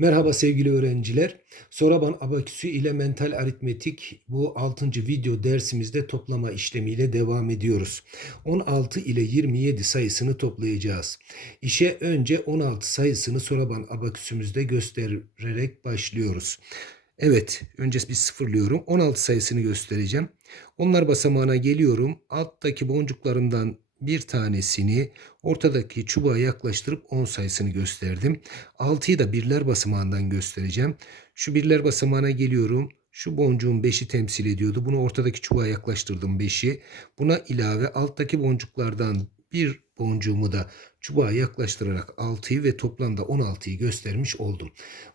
Merhaba sevgili öğrenciler. Soraban abaküsü ile mental aritmetik bu 6. video dersimizde toplama işlemiyle devam ediyoruz. 16 ile 27 sayısını toplayacağız. İşe önce 16 sayısını Soraban abaküsümüzde göstererek başlıyoruz. Evet, önce bir sıfırlıyorum. 16 sayısını göstereceğim. Onlar basamağına geliyorum. Alttaki boncuklarımdan bir tanesini ortadaki çubuğa yaklaştırıp 10 sayısını gösterdim. 6'yı da birler basamağından göstereceğim. Şu birler basamağına geliyorum. Şu boncuğun 5'i temsil ediyordu. Bunu ortadaki çubuğa yaklaştırdım 5'i. Buna ilave alttaki boncuklardan bir boncuğumu da çubuğa yaklaştırarak 6'yı ve toplamda 16'yı göstermiş oldum.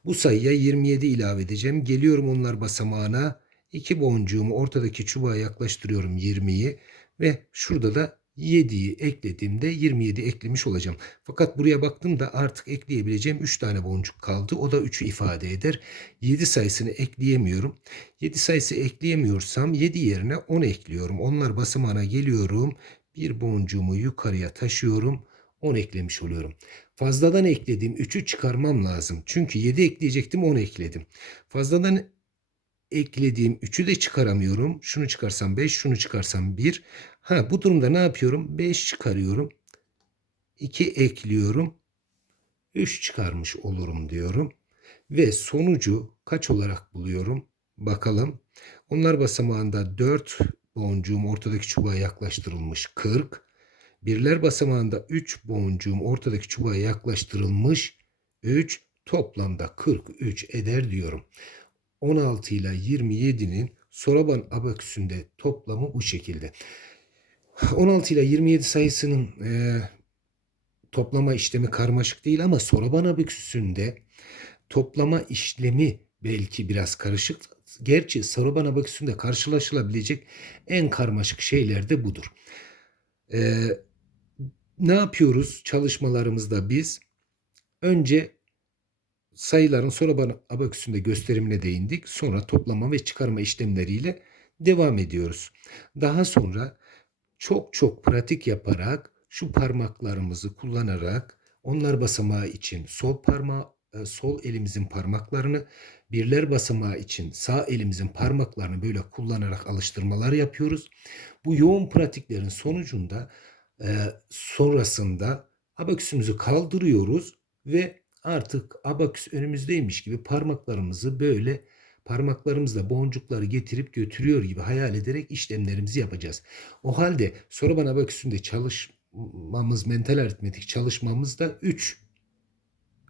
Bu sayıya 27 ilave edeceğim. Geliyorum onlar basamağına. 2 boncuğumu ortadaki çubuğa yaklaştırıyorum 20'yi ve şurada da 7'yi eklediğimde 27 eklemiş olacağım. Fakat buraya baktığımda artık ekleyebileceğim 3 tane boncuk kaldı. O da 3'ü ifade eder. 7 sayısını ekleyemiyorum. 7 sayısı ekleyemiyorsam 7 yerine 10 ekliyorum. Onlar basamağına geliyorum. Bir boncuğumu yukarıya taşıyorum. 10 eklemiş oluyorum. Fazladan eklediğim 3'ü çıkarmam lazım. Çünkü 7 ekleyecektim 10 ekledim. Fazladan eklediğim 3'ü de çıkaramıyorum. Şunu çıkarsam 5, şunu çıkarsam 1. Ha bu durumda ne yapıyorum? 5 çıkarıyorum. 2 ekliyorum. 3 çıkarmış olurum diyorum. Ve sonucu kaç olarak buluyorum? Bakalım. Onlar basamağında 4 boncuğum ortadaki çubuğa yaklaştırılmış 40. Birler basamağında 3 boncuğum ortadaki çubuğa yaklaştırılmış 3. Toplamda 43 eder diyorum. 16 ile 27'nin Soraban abaküsünde toplamı bu şekilde. 16 ile 27 sayısının e, toplama işlemi karmaşık değil ama Soraban abaküsünde toplama işlemi belki biraz karışık. Gerçi Soraban abaküsünde karşılaşılabilecek en karmaşık şeyler de budur. E, ne yapıyoruz çalışmalarımızda biz? Önce sayıların Soraban abaküsünde gösterimine değindik. Sonra toplama ve çıkarma işlemleriyle devam ediyoruz. Daha sonra çok çok pratik yaparak şu parmaklarımızı kullanarak onlar basamağı için sol parmağı e, sol elimizin parmaklarını birler basamağı için sağ elimizin parmaklarını böyle kullanarak alıştırmalar yapıyoruz. Bu yoğun pratiklerin sonucunda e, sonrasında abaküsümüzü kaldırıyoruz ve artık abaküs önümüzdeymiş gibi parmaklarımızı böyle parmaklarımızla boncukları getirip götürüyor gibi hayal ederek işlemlerimizi yapacağız. O halde Soraban abaküsünde çalışmamız, mental aritmetik çalışmamız da 3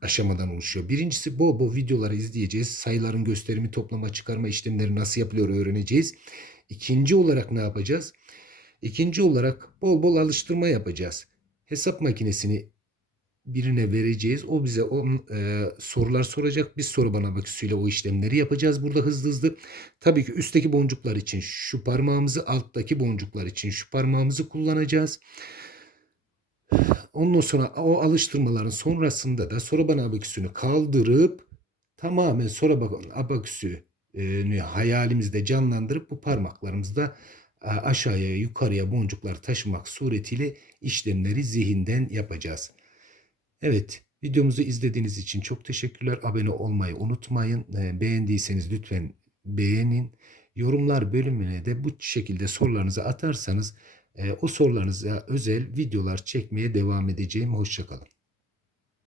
aşamadan oluşuyor. Birincisi bol bol videoları izleyeceğiz. Sayıların gösterimi, toplama, çıkarma işlemleri nasıl yapılıyor öğreneceğiz. İkinci olarak ne yapacağız? İkinci olarak bol bol alıştırma yapacağız. Hesap makinesini birine vereceğiz. O bize o e, sorular soracak. Biz soru bana bakısıyla o işlemleri yapacağız. Burada hızlı hızlı. Tabii ki üstteki boncuklar için şu parmağımızı, alttaki boncuklar için şu parmağımızı kullanacağız. Ondan sonra o alıştırmaların sonrasında da soru bana abaküsünü kaldırıp tamamen soru bana abaküsü e, hayalimizde canlandırıp bu parmaklarımızda e, aşağıya yukarıya boncuklar taşımak suretiyle işlemleri zihinden yapacağız. Evet, videomuzu izlediğiniz için çok teşekkürler. Abone olmayı unutmayın. Ee, beğendiyseniz lütfen beğenin. Yorumlar bölümüne de bu şekilde sorularınızı atarsanız e, o sorularınıza özel videolar çekmeye devam edeceğim. Hoşçakalın.